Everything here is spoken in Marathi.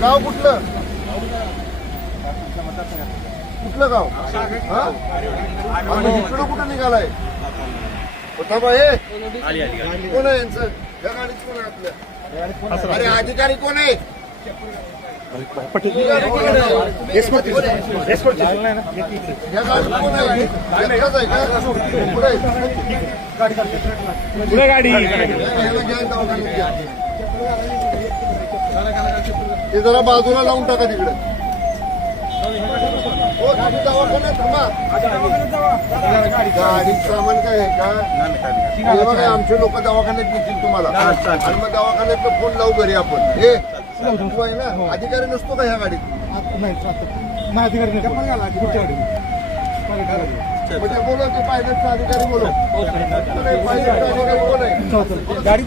गाव कुठलं कुठलं गाव इकडं कुठं निघालाय थांबा हे कोण आहे यांचं या गाडीत कोण आहे आपल्या अरे अधिकारी कोण आहे या गाडीत कोण आहे एकटाच आहे का पुढे गाडी ते जरा बाजूला लावून टाका तिकडे हो दवाखान्यात थांबा गाडीत सामान काय आहे का हे बघा आमचे लोक दवाखान्यात घेतील तुम्हाला आणि मग दवाखान्यात फोन लावू घरी आपण हे तू आहे ना अधिकारी नसतो का ह्या गाडीत म्हणजे बोलो ते पायलटचा अधिकारी बोलो पायलटचा अधिकारी कोण आहे गाडी